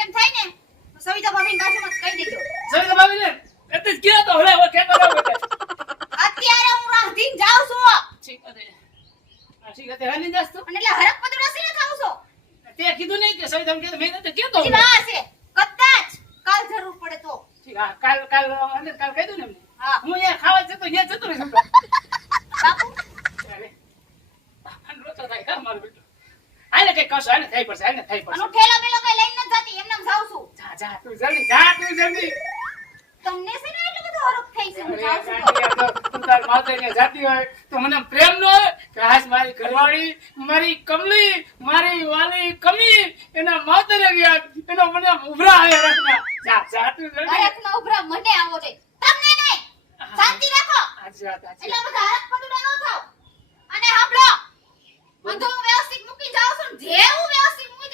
તેમ થાય ને તો સવિતા ભાભીની બાજુમાં કહી દેજો. સવિતા ભાભીને એટલે જ કયો તો હવે કેતો રહ્યો અત્યારે હું રાંધીને જાઉં છું. ઠીક છે આ ઠીક છે હાલી જાસ તું અને એટલે હરક પતરા સીને ખાઉં છું. તે કીધું નહીં કે સવિતા કે મેં તો કેતો ઈ વાત છે કદાચ કાલ જરૂર પડે તો. ઠીક હા કાલ કાલ કહી દઉં ને એમને હા હું અહીંયા ખાવા જતો અહીંયા જતો રહીશ બાપુ અરે રોતો થાય કામ મારું બેટું આને કઈ કશો આને થઈ પડશે અને હું ઠેલો મેલો કઈ લઈને નથી જતી એમને જાઉં છું. જા જા તું જલ્દી તમને છે ને એટલું બધું હરક થઈ છે હું જાઉં છું તો. તું તાર માતાને જાતી હોય તો મને પ્રેમ ન હોય કે હાસ મારી ઘરવાળી મારી કમલી મારી વાલી કમી એના માતાને ગયા એનો મને ઉભરા આવ્યા રાખના જા તું જલ્દી હરકમાં ઉભરા મને આવો છે તમને નહીં. શાંતિ રાખો આજી વાત એટલે બધા હરક પતરા ન થાવ. અને સાંભળો બધું વ્યવસ્થિત મૂકી જાવ છું ને જેવું વ્યવસ્થિત મૂકી